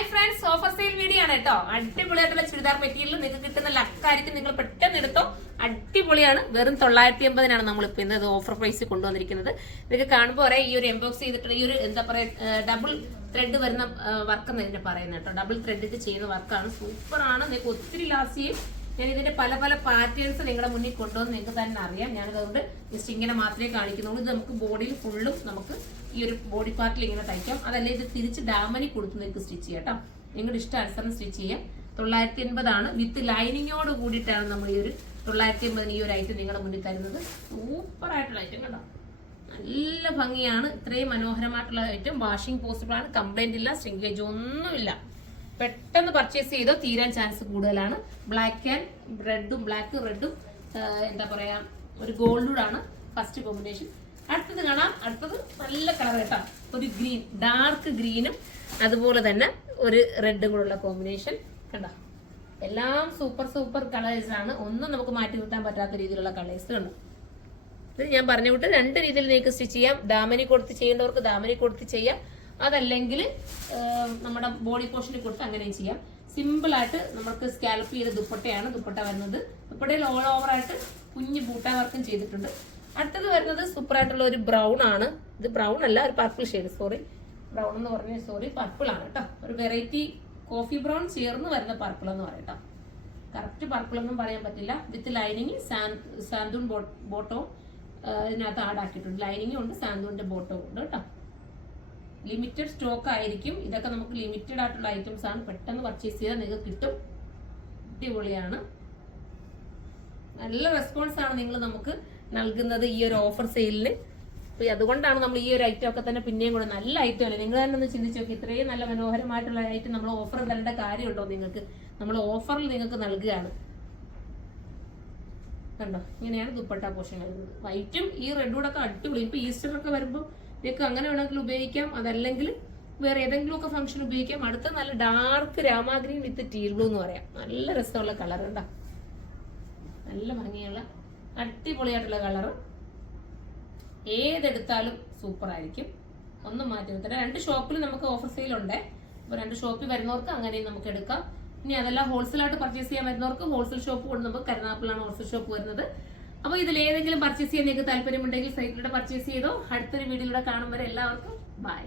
Hi friends, offer sale video ആണ് കേട്ടോ. അടിപൊളിയായിട്ടുള്ള ചുരിദാർ മെറ്റീരിയൽ നിങ്ങൾക്ക് കിട്ടുന്ന ലക്കായിരിക്കും. നിങ്ങൾ പെട്ടെന്ന് എടുത്തോ, അടിപൊളിയാണ്. വെറും 950 നമ്മളിപ്പോൾ ഇന്ന് ഓഫർ പ്രൈസ് കൊണ്ടുവന്നിരിക്കുന്നത്. നിങ്ങൾക്ക് കാണുമ്പോൾ പറയാം ഈ ഒരു എംബോക്സ് ചെയ്തിട്ടുള്ള ഈ ഒരു എന്താ പറയുക ഡബിൾ ത്രെഡ് വരുന്ന വർക്ക് എന്ന് ഇതിനെ പറയുന്നത് കേട്ടോ. ഡബിൾ ത്രെഡിട്ട് ചെയ്യുന്ന വർക്കാണ്, സൂപ്പറാണ്. നിങ്ങൾക്ക് ഒത്തിരി ലാസ്റ്റ് ചെയ്യും. ഞാൻ ഇതിന്റെ പല പല പാറ്റേൺസ് നിങ്ങളുടെ മുന്നിൽ കൊണ്ടുവന്ന് നിങ്ങൾക്ക് തന്നെ അറിയാം. ഞാനതുകൊണ്ട് ജസ്റ്റ് ഇങ്ങനെ മാത്രമേ കാണിക്കുന്നുള്ളൂ. ഇത് നമുക്ക് ബോഡിയിൽ ഫുള്ളും നമുക്ക് ഈ ഒരു ബോഡി പാർട്ടിൽ ഇങ്ങനെ തയ്ക്കാം. അതല്ല ഇത് തിരിച്ച് ഡാമനി കൊടുത്ത് നിങ്ങൾക്ക് സ്റ്റിച്ച് ചെയ്യാം കേട്ടോ. നിങ്ങളുടെ ഇഷ്ടാനുസരണം സ്റ്റിച്ച് ചെയ്യാം. 980 വിത്ത് ലൈനിങ്ങോട് കൂടിയിട്ടാണ് നമ്മൾ ഈ ഒരു 980 ഈ ഒരു ഐറ്റം നിങ്ങളുടെ മുന്നിൽ തരുന്നത്. സൂപ്പർ ആയിട്ടുള്ള ഐറ്റം കേട്ടോ, നല്ല ഭംഗിയാണ്. ഇത്രയും മനോഹരമായിട്ടുള്ള ഐറ്റം. വാഷിംഗ് പോസിബിൾ ആണ്, കംപ്ലൈന്റ് ഇല്ല, സ്ട്രിങ്കേജ് ഒന്നുമില്ല. പെട്ടെന്ന് പർച്ചേസ് ചെയ്തോ, തീരാൻ ചാൻസ് കൂടുതലാണ്. ബ്ലാക്ക് ആൻഡ് റെഡും ബ്ലാക്ക് റെഡും എന്താ പറയാ ഒരു ഗോൾഡും ഫസ്റ്റ് കോമ്പിനേഷൻ. അടുത്തത് കാണാം. അടുത്തത് നല്ല കളർ കേട്ടോ, ഒരു ഗ്രീൻ, ഡാർക്ക് ഗ്രീനും അതുപോലെ തന്നെ ഒരു റെഡും കൂടെ ഉള്ള കോമ്പിനേഷൻ കണ്ടോ. എല്ലാം സൂപ്പർ സൂപ്പർ കളേഴ്സ് ആണ്. ഒന്നും നമുക്ക് മാറ്റി നിർത്താൻ പറ്റാത്ത രീതിയിലുള്ള കളേഴ്സ് കണ്ടോ. ഇത് ഞാൻ പറഞ്ഞു വിട്ട് രണ്ട് രീതിയിൽ നിങ്ങൾക്ക് സ്റ്റിച്ച് ചെയ്യാം. ദാമനി കൊടുത്ത് ചെയ്യേണ്ടവർക്ക് ദാമനി കൊടുത്ത് ചെയ്യാം, അതല്ലെങ്കിൽ നമ്മുടെ ബോഡി പോർഷനിൽ കൊടുത്ത് അങ്ങനെയും ചെയ്യാം. സിമ്പിൾ ആയിട്ട് നമുക്ക് സ്കാൽപ്പ് ചെയ്ത ദുപ്പട്ടയാണ് ദുപ്പട്ട വരുന്നത്. ദുപ്പട്ടയിൽ ഓൾ ഓവർ ആയിട്ട് കുഞ്ഞ് ബൂട്ട വർക്കും ചെയ്തിട്ടുണ്ട്. അടുത്തത് വരുന്നത് സൂപ്പർ ആയിട്ടുള്ള ഒരു ബ്രൗൺ ആണ്. ഇത് ബ്രൗൺ അല്ല, ഒരു പർപ്പിൾ ഷെയ്ഡ്, ബ്രൗൺ എന്ന് പറഞ്ഞ പർപ്പിൾ ആണ് കേട്ടോ. ഒരു വെറൈറ്റി കോഫി ബ്രൗൺ ചേർന്ന് വരുന്ന പർപ്പിൾ എന്ന് പറയട്ടോ. കറക്റ്റ് പർപ്പിൾ ഒന്നും പറയാൻ പറ്റില്ല. വിത്ത് ലൈനിങ് സാന്തൂൺ ബോട്ടവും ഇതിനകത്ത് ആഡ് ആക്കിയിട്ടുണ്ട്. ലൈനിങ്ങും ഉണ്ട്, സാന്തൂണിന്റെ ബോട്ടവും ഉണ്ട് കേട്ടോ. ലിമിറ്റഡ് സ്റ്റോക്ക് ആയിരിക്കും. ഇതൊക്കെ നമുക്ക് ലിമിറ്റഡ് ആയിട്ടുള്ള ഐറ്റംസ് ആണ്. പെട്ടെന്ന് പർച്ചേസ് ചെയ്താൽ നിങ്ങൾക്ക് കിട്ടും. അടിപൊളിയാണ്. നല്ല റെസ്പോൺസ് ആണ് നിങ്ങൾ നമുക്ക് നൽകുന്നത് ഈ ഒരു ഓഫർ സെയിലിന്. അപ്പൊ അതുകൊണ്ടാണ് നമ്മൾ ഈ ഒരു ഐറ്റം ഒക്കെ തന്നെ പിന്നെയും കൂടെ നല്ല ഐറ്റം അല്ലേ. നിങ്ങൾ തന്നെ ഒന്ന് ചിന്തിച്ച് നോക്കി, ഇത്രയും നല്ല മനോഹരമായിട്ടുള്ള ഐറ്റം നമ്മൾ ഓഫർ തരേണ്ട കാര്യമുണ്ടോ നിങ്ങൾക്ക്? നമ്മൾ ഓഫറിൽ നിങ്ങൾക്ക് നൽകുകയാണ് കണ്ടോ. ഇങ്ങനെയാണ് ദുപ്പട്ട പോർഷൻ വരുന്നത്. വൈറ്റും ഈ റെഡും കൂടെ ഒക്കെ അടിപൊളി. ഇപ്പൊ ഈസ്റ്ററിനൊക്കെ വരുമ്പോൾ നിങ്ങൾക്ക് അങ്ങനെ വേണമെങ്കിൽ ഉപയോഗിക്കാം, അതല്ലെങ്കിൽ വേറെ ഏതെങ്കിലും ഒക്കെ ഫംഗ്ഷൻ ഉപയോഗിക്കാം. അടുത്ത നല്ല ഡാർക്ക് രാമാഗ്രീൻ വിത്ത് ടീൽ ബ്ലൂ എന്ന് പറയാം. നല്ല രസമുള്ള കളർ ഉണ്ടോ, നല്ല ഭംഗിയുള്ള അടിപൊളിയായിട്ടുള്ള കളറ്. ഏതെടുത്താലും സൂപ്പർ ആയിരിക്കും, ഒന്നും മാറ്റി നിർത്തണം. രണ്ട് ഷോപ്പിൽ നമുക്ക് ഓഫർ സെയിൽ ഉണ്ട്. അപ്പൊ രണ്ട് ഷോപ്പിൽ വരുന്നവർക്ക് അങ്ങനെയും നമുക്ക് എടുക്കാം. ഇനി അതെല്ലാം ഹോൾസെയിൽ ആയിട്ട് പർച്ചേസ് ചെയ്യാൻ വരുന്നവർക്ക് ഹോൾസെയിൽ ഷോപ്പ് കൊണ്ട് നമുക്ക് കരുനാഗപ്പള്ളിയാണ് ഹോൾസെയിൽ ഷോപ്പ് വരുന്നത്. അപ്പൊ ഇതിൽ ഏതെങ്കിലും പർച്ചേസ് ചെയ്യാൻ നിങ്ങൾക്ക് താല്പര്യമുണ്ടെങ്കിൽ സൈറ്റിലൂടെ പർച്ചേസ് ചെയ്തോ. അടുത്തൊരു വീഡിയോയിലൂടെ കാണും വരെ എല്ലാവർക്കും ബൈ.